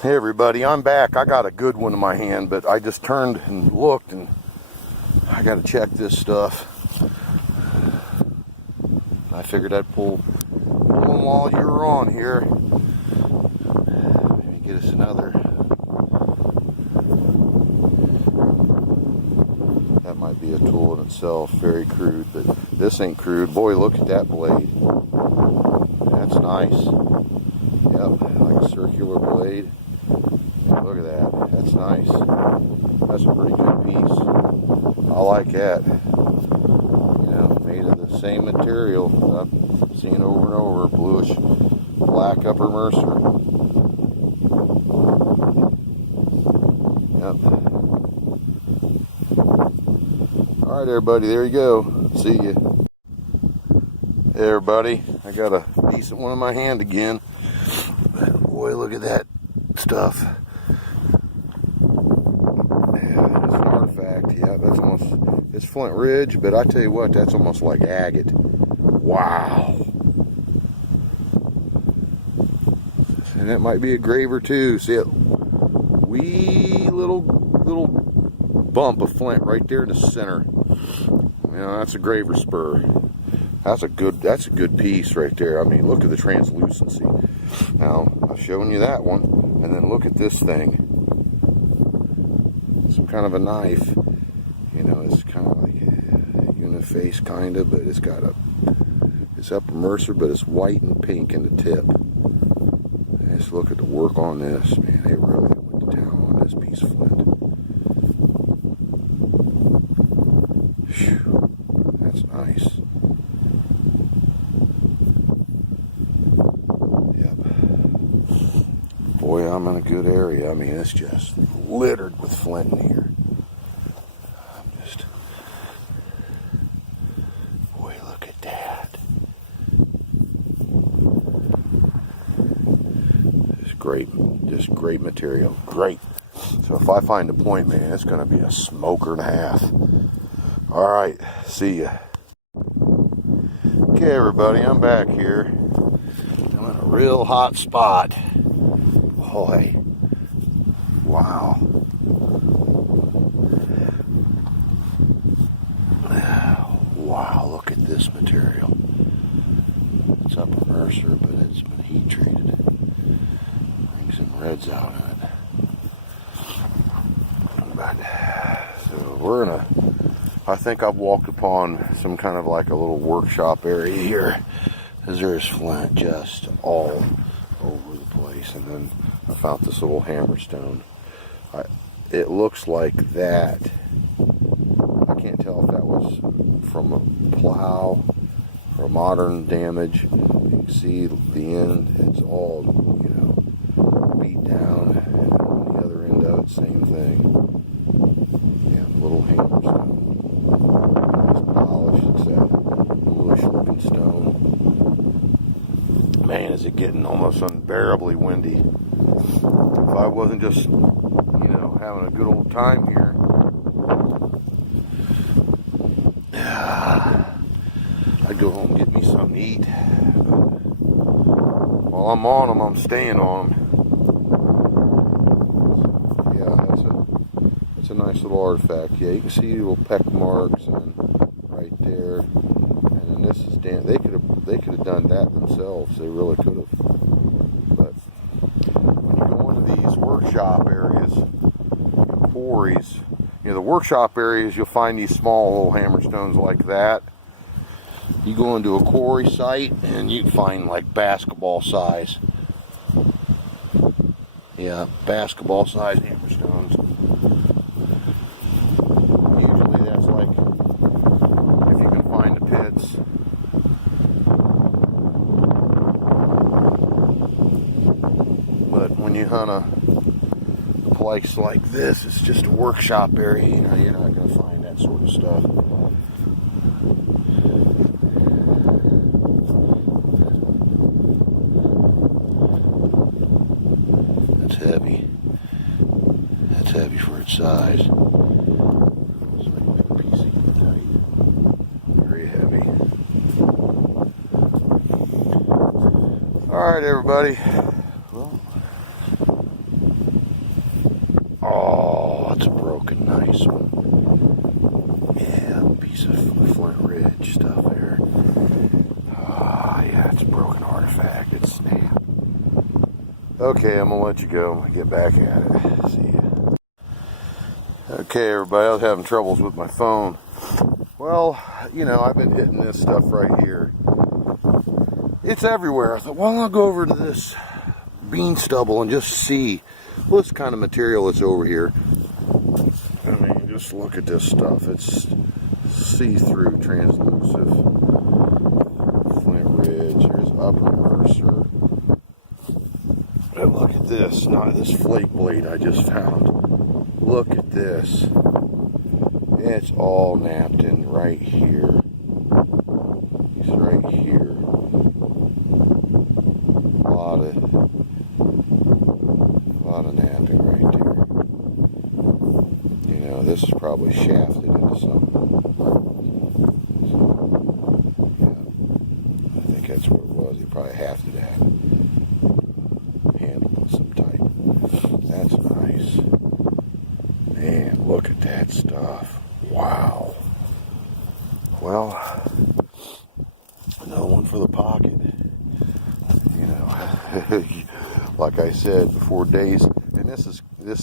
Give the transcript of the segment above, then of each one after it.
Hey everybody, I'm back. I got a good one in my hand, but I just turned and looked and I got to check this stuff. I figured I'd pull them while you were on here. Maybe get us another. That might be a tool in itself, very crude, but this ain't crude. Boy, look at that blade. That's nice. Yep, like a circular blade. Look at that. That's nice. That's a pretty good piece. I like that. You know, made of the same material I've seen over and over. Bluish black upper Mercer. Yep. Alright everybody, there you go. See you. Hey everybody, I got a decent one in my hand again. Boy, look at that stuff. Yeah, that's almost, it's Flint Ridge, but I tell you what, that's almost like agate. Wow. And that might be a graver too. See it? Wee little bump of flint right there in the center. You know, that's a graver spur. That's a good piece right there. I mean, look at the translucency. Now, I've shown you that one, and then look at this thing. Some kind of a knife. You know, it's kind of like a uniface kind of, but it's got it's upper Mercer, but it's white and pink in the tip. Let's look at the work on this, man. They really went to town on this piece of flint. Whew, that's nice. Yep. Boy, I'm in a good area. I mean, it's just littered with flint in here. Boy, look at that. Just great material. Great. So if I find a point, man, it's going to be a smoker and a half. All right. See ya. Okay, everybody, I'm back here. I'm in a real hot spot. Boy. Wow. Wow, look at this material. It's upper Mercer, but it's been heat treated. Brings some reds out in it. But, so we're in I think I've walked upon some kind of like a little workshop area here. Because there's flint just all over the place. And then I found this little hammerstone. It looks like that. I can't tell if that was from a plow or a modern damage. You can see the end, it's all, you know, beat down. And on the other end of it, same thing. Yeah, little hammerstone. It's polished, it's that bluish looking stone. Man, is it getting almost unbearably windy. If I wasn't just, you know, having a good old time here, I'd go home and get me something to eat. While I'm on them, I'm staying on them. Yeah, that's a nice little artifact. Yeah, you can see little peck marks and right there. And then this is damn. They could have done that themselves. They really could have. But when you go into these workshop areas, quarries, you know, the workshop areas, you'll find these small little hammerstones like that. You go into a quarry site and you find like basketball size. Yeah, basketball size hammerstones. Usually that's like, if you can find the pits. But when you hunt a place like this, it's just a workshop area, you know, you're not going to find that sort of stuff. Heavy. That's heavy for its size. Let's make that piece even tight. Very heavy. Alright everybody. Well, Okay, I'm gonna let you go. I'm gonna get back at it. See ya. Okay, everybody, I was having troubles with my phone. Well, you know, I've been hitting this stuff right here. It's everywhere. I thought, well, I'll go over to this bean stubble and just see what kind of material that's over here. I mean, just look at this stuff. It's see-through, translucent. Flint Ridge. Here's Upper Mercer. And look at this. Not this flake blade I just found. Look at this. It's all napped in right here. It's right here. A lot of napping right there. You know, this is probably shafted into something. Yeah, I think that's what it was. He probably hafted that. Handled with some type. That's nice. Man, look at that stuff. Wow. Well, another one for the pocket. You know, like I said before, days, and this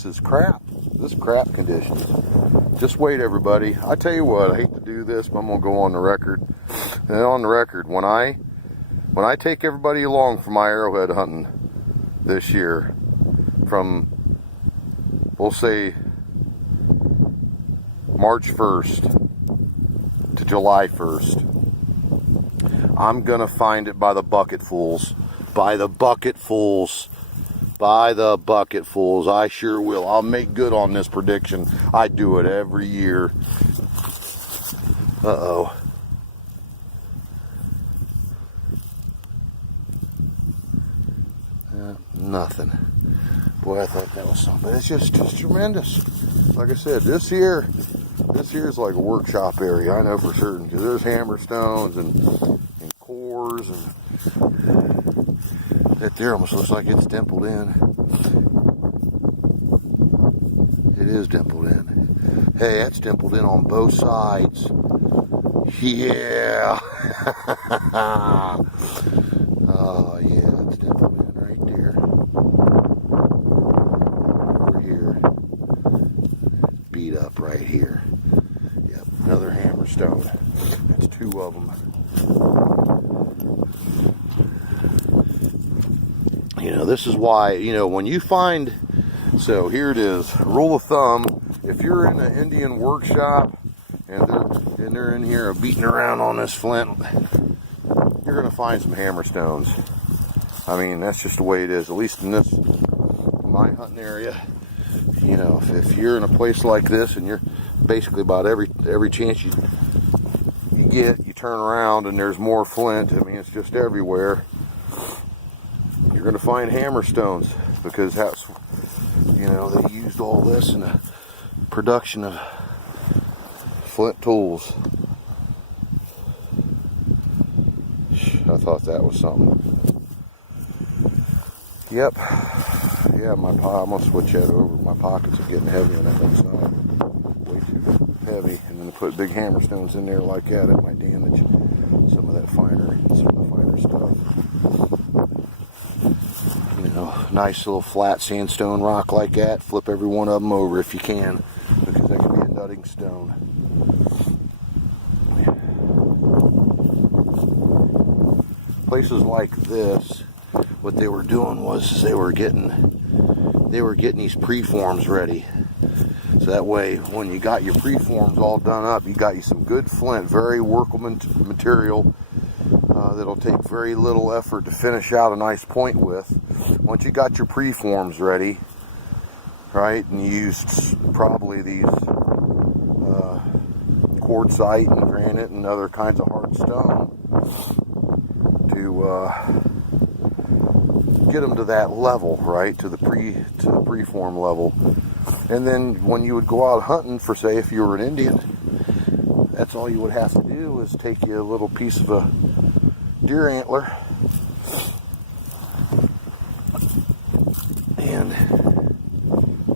is crap. This is crap conditions. Just wait, everybody. I tell you what, I hate to do this, but I'm gonna go on the record. And on the record, when I take everybody along for my arrowhead hunting this year, from, we'll say, March 1st to July 1st, I'm gonna find it by the bucketfuls. By the bucketfuls. By the bucketfuls. I sure will. I'll make good on this prediction. I do it every year. Uh-oh. Nothing. Boy, I thought that was something. It's just tremendous. Like I said, this here is like a workshop area. I know for certain, because there's hammerstones and cores, and that there almost looks like it's dimpled in. It is dimpled in. Hey, that's dimpled in on both sides. Yeah. Oh yeah, it's dimpled in right there. Over here. Beat up right here. Yep, another hammerstone. That's two of them. You know, this is why, you know, when you find, so here it is, rule of thumb, if you're in an Indian workshop and they're in here beating around on this flint, you're going to find some hammerstones. I mean, that's just the way it is, at least in my hunting area. You know, if you're in a place like this and you're basically about every chance you get, you turn around and there's more flint. I mean, it's just everywhere. You're going to find hammerstones, because that's, you know, they used all this in the production of flint tools. I thought that was something. Yep. Yeah, I'm gonna switch that over. My pockets are getting heavy on that other side. Way too heavy. And then to put big hammerstones in there like that, it might damage some of the finer stuff. You know, nice little flat sandstone rock like that. Flip every one of them over if you can, because that could be a nutting stone. Places like this, what they were doing was they were getting these preforms ready, so that way when you got your preforms all done up, you got you some good flint, very workable material that'll take very little effort to finish out a nice point with. Once you got your preforms ready, right, and you used probably these quartzite and granite and other kinds of hard stone to get them to that level, right, to the preform level. And then when you would go out hunting, for say if you were an Indian, that's all you would have to do is take you a little piece of a deer antler and,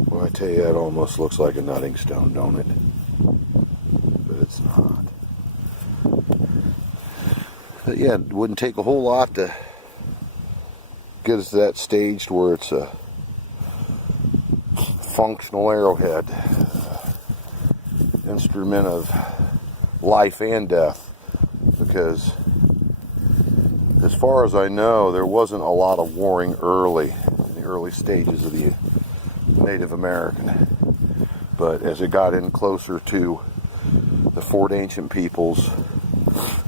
well, I tell you, that almost looks like a nutting stone, don't it? But it's not. But yeah, it wouldn't take a whole lot to gets to that stage to where it's a functional arrowhead, instrument of life and death, because as far as I know, there wasn't a lot of warring early, in the early stages of the Native American. But as it got in closer to the Fort Ancient peoples,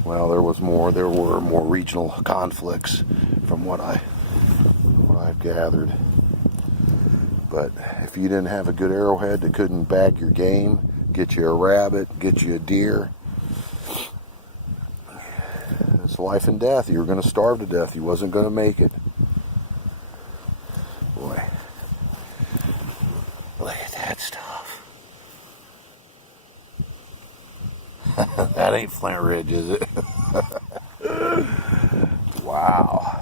well, there were more regional conflicts from what I've gathered. But if you didn't have a good arrowhead that couldn't bag your game, get you a rabbit, get you a deer, it's life and death. You were going to starve to death. You wasn't going to make it. Boy, look at that stuff. That ain't Flint Ridge, is it? Wow.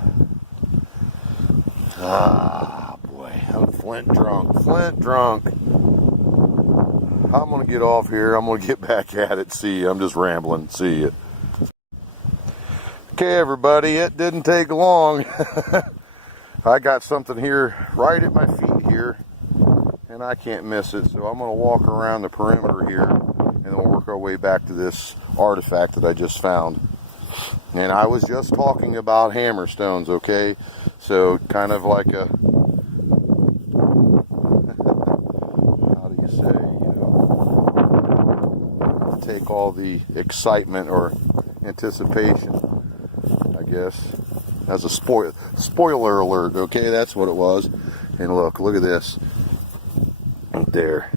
Ah, boy, I'm Flint drunk. Flint drunk. I'm going to get off here. I'm going to get back at it. See you. I'm just rambling. See you. Okay, everybody, it didn't take long. I got something here right at my feet here, and I can't miss it. So I'm going to walk around the perimeter here, and then we'll work our way back to this artifact that I just found. And I was just talking about hammerstones, okay? So kind of like a, how do you say, take all the excitement or anticipation, I guess, as a spoiler alert, okay? That's what it was. And look at this right there.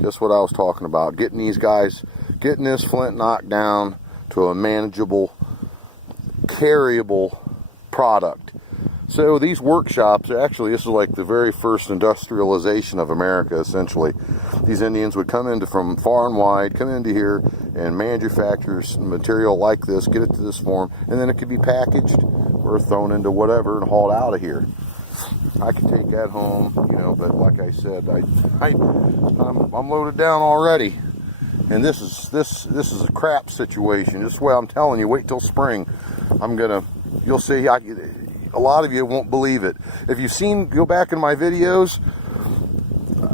Just what I was talking about. Getting these guys, getting this flint knocked down to a manageable, carryable product. So these workshops, actually, this is like the very first industrialization of America, essentially. These Indians would come into from far and wide, come into here and manufacture material like this, get it to this form, and then it could be packaged or thrown into whatever and hauled out of here. I could take that home, but like I said, I'm loaded down already. And this is a crap situation. Just the way I'm telling you, wait till spring. You'll see, a lot of you won't believe it. If you've go back in my videos,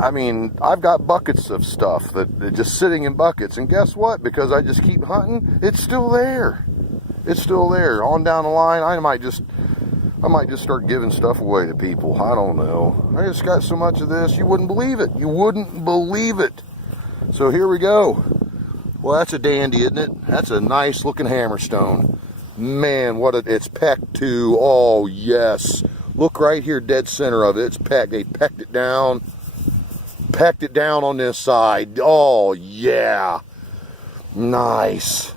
I mean, I've got buckets of stuff that just sitting in buckets. And guess what? Because I just keep hunting, it's still there. It's still there. On down the line, I might just start giving stuff away to people. I don't know. I just got so much of this, you wouldn't believe it. You wouldn't believe it. So here we go. Well, that's a dandy, isn't it? That's a nice looking hammerstone. Man, it's pecked too. Oh, yes. Look right here, dead center of it. It's pecked. They pecked it down. Pecked it down on this side. Oh, yeah. Nice.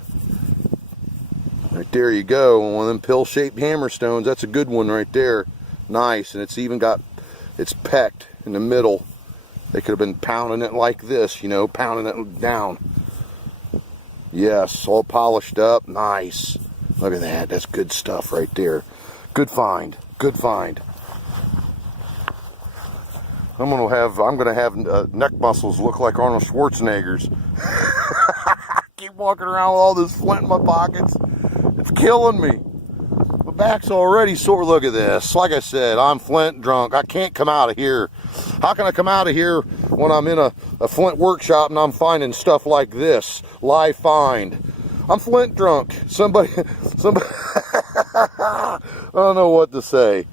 Right there you go. One of them pill-shaped hammerstones. That's a good one right there. Nice. And it's even it's pecked in the middle. They could have been pounding it like this, pounding it down. Yes, all polished up. Nice. Look at that. That's good stuff right there. Good find. Good find. I'm gonna have neck muscles look like Arnold Schwarzenegger's. Keep walking around with all this flint in my pockets. It's killing me. My back's already sore. Look at this. Like I said, I'm flint drunk. I can't come out of here. How can I come out of here when I'm in a flint workshop and I'm finding stuff like this? Live find. I'm flint drunk. Somebody, I don't know what to say.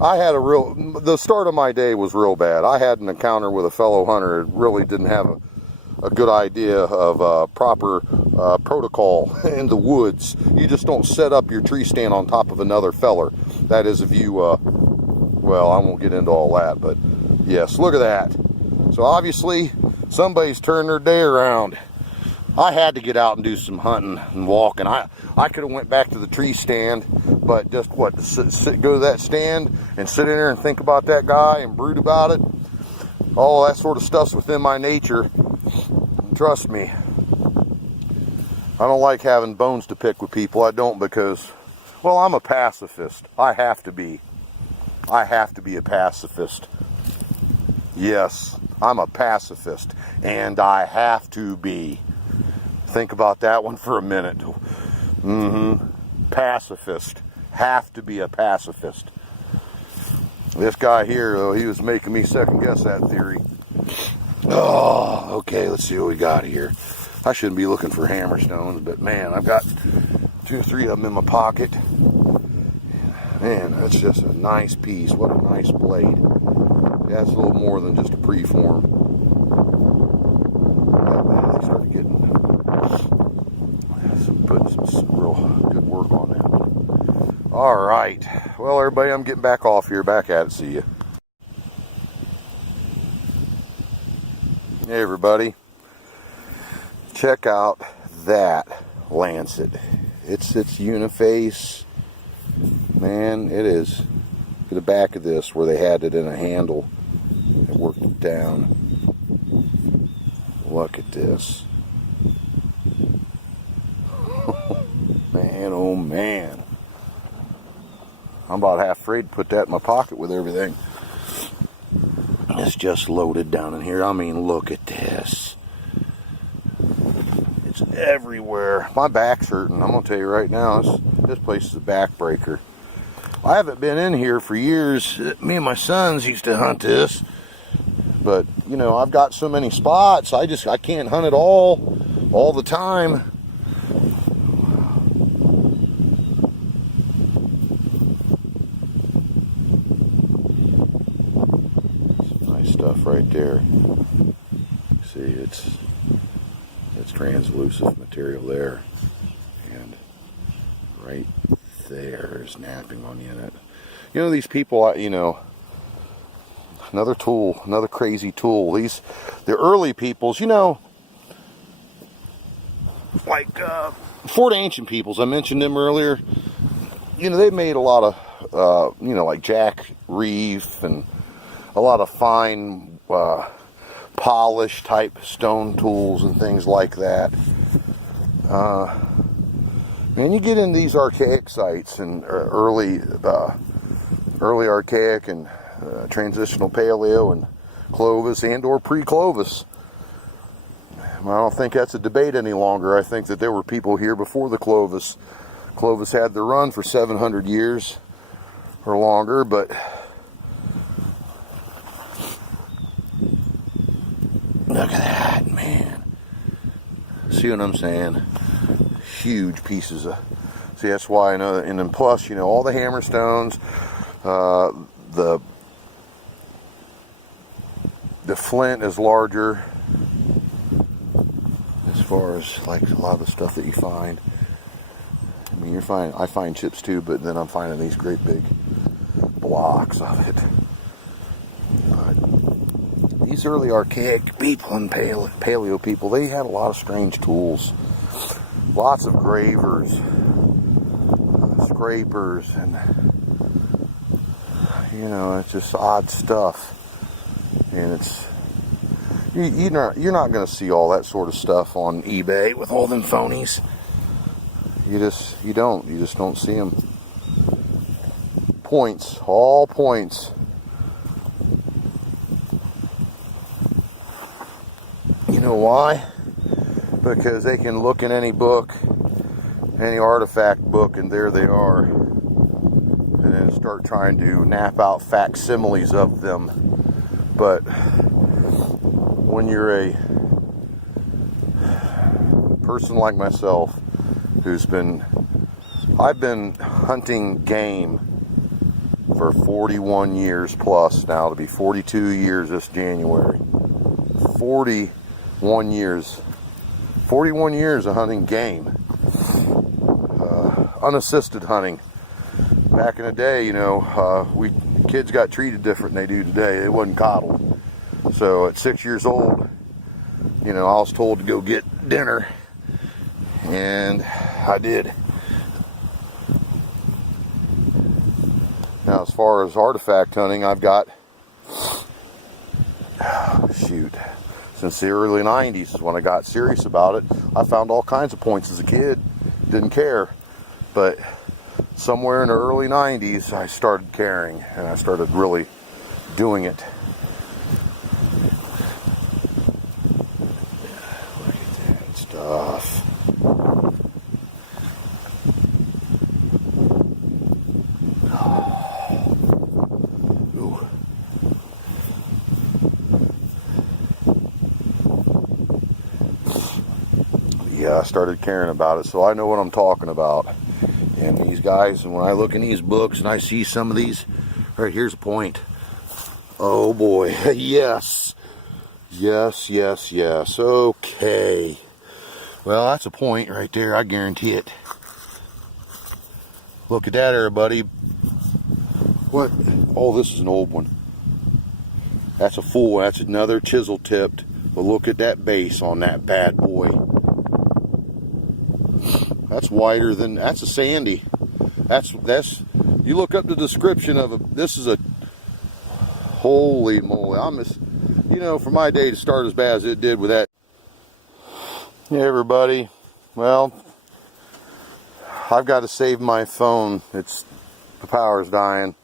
The start of my day was real bad. I had an encounter with a fellow hunter that really didn't have a good idea of proper protocol in the woods. You just don't set up your tree stand on top of another feller. That is if you, well, I won't get into all that, but yes, look at that. So obviously, somebody's turned their day around. I had to get out and do some hunting and walking. I could have went back to the tree stand, but just go to that stand and sit in there and think about that guy and brood about it. All that sort of stuff's within my nature. Trust me. I don't like having bones to pick with people. I don't because, well, I'm a pacifist. I have to be. I have to be a pacifist. Yes, I'm a pacifist, and I have to be. Think about that one for a minute. Pacifist. Have to be a pacifist. This guy here, though, he was making me second guess that theory. Oh, okay, let's see what we got here. I shouldn't be looking for hammerstones, but man, I've got 2 or 3 of them in my pocket. Man, that's just a nice piece. What a nice blade. That's a little more than just a preform. Yeah, they started getting putting some real good work on that one. All right. Well, everybody, I'm getting back off here. Back at it. See you. Hey, everybody. Check out that lancet. It's uniface. Man, it is. Look at the back of this where they had it in a handle. They worked it down. Look at this. Man, oh man. I'm about half afraid to put that in my pocket with everything. It's just loaded down in here. I mean, look at this. It's everywhere. My back's hurting. I'm going to tell you right now, this place is a backbreaker. I haven't been in here for years. Me and my sons used to hunt this. But, you know, I've got so many spots. I can't hunt it all the time. Some nice stuff right there. See, it's translucent material there. And right there is napping on the end. You know, these people, you know, another tool, another crazy tool. The early peoples, you know, like Fort Ancient peoples, I mentioned them earlier. You know, they made a lot of, you know, like jack reef and a lot of fine polish type stone tools and things like that. Man, you get in these archaic sites and early archaic and transitional paleo and Clovis and or pre-Clovis. I don't think that's a debate any longer. I think that there were people here before the Clovis. Clovis had the run for 700 years or longer, but look at that, man. See what I'm saying? Huge pieces of. See, that's why I know. And then plus, you know, all the hammerstones, the flint is larger as far as like a lot of the stuff that you find. I mean, I find chips too, but then I'm finding these great big blocks of it. But these early archaic people and paleo people, they had a lot of strange tools. Lots of gravers, scrapers, and you know, it's just odd stuff. And it's you're not going to see all that sort of stuff on eBay with all them phonies. You just don't see them. Points, all points. You know why? Because they can look in any book, any artifact book, and there they are. And then start trying to nap out facsimiles of them. But when you're a person like myself, I've been hunting game for 41 years plus now, to be 42 years this January. 41 years. 41 years of hunting game. Unassisted hunting. Back in the day, you know, kids got treated different than they do today. They wasn't coddled. So at 6 years old, you know, I was told to go get dinner. And I did. Now, as far as artifact hunting, I've got, since the early 90s is when I got serious about it. I found all kinds of points as a kid. Didn't care. But somewhere in the early 90s, I started caring. And I started really doing it. Look at that stuff. yeah, I started caring about it, so I know what I'm talking about. And these guys, and when I look in these books and I see some of these, right, here's a point. Oh boy, yes. Yes, yes, yes. Okay. Well, that's a point right there, I guarantee it. Look at that, everybody. What? Oh, this is an old one. That's a full one. That's another chisel tipped. But look at that base on that bad boy. That's wider than, that's a sandy. That's you look up the description of it. This is a, holy moly. I'm just, you know, for my day to start as bad as it did with that. Hey everybody. Well, I've got to save my phone. The power's dying.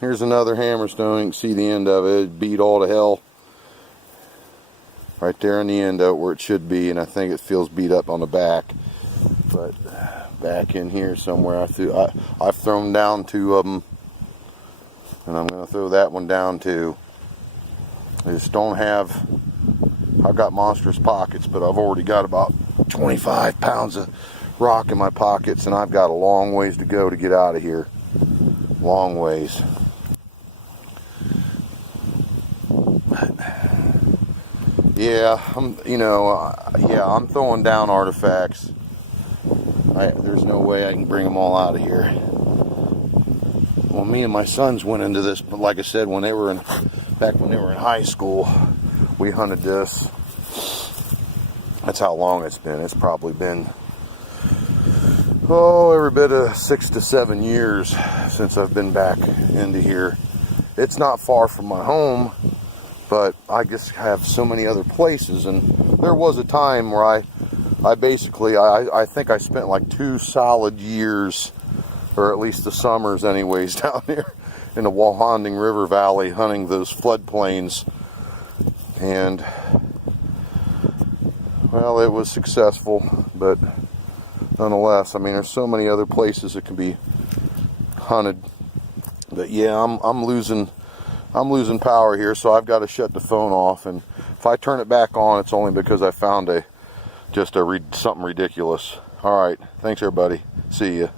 Here's another hammerstone. You can see the end of it. It beat all to hell. Right there on the end of it where it should be, and I think it feels beat up on the back. But back in here somewhere, I've thrown down 2 of them, and I'm going to throw that one down too. I just don't have. I've got monstrous pockets, but I've already got about 25 pounds of rock in my pockets, and I've got a long ways to go to get out of here. Long ways. Yeah, I'm throwing down artifacts. There's no way I can bring them all out of here. Well, me and my sons went into this, but like I said, back when they were in high school, we hunted this. That's how long it's been. It's probably been, every bit of 6 to 7 years since I've been back into here. It's not far from my home, but I just have so many other places. And there was a time where I think I spent like 2 solid years, or at least the summers anyways, down there in the Walhanding River Valley hunting those floodplains. And, well, it was successful, but nonetheless, I mean, there's so many other places that can be hunted. But yeah, I'm losing power here, so I've got to shut the phone off. And if I turn it back on, it's only because I found something ridiculous. All right, thanks everybody. See ya.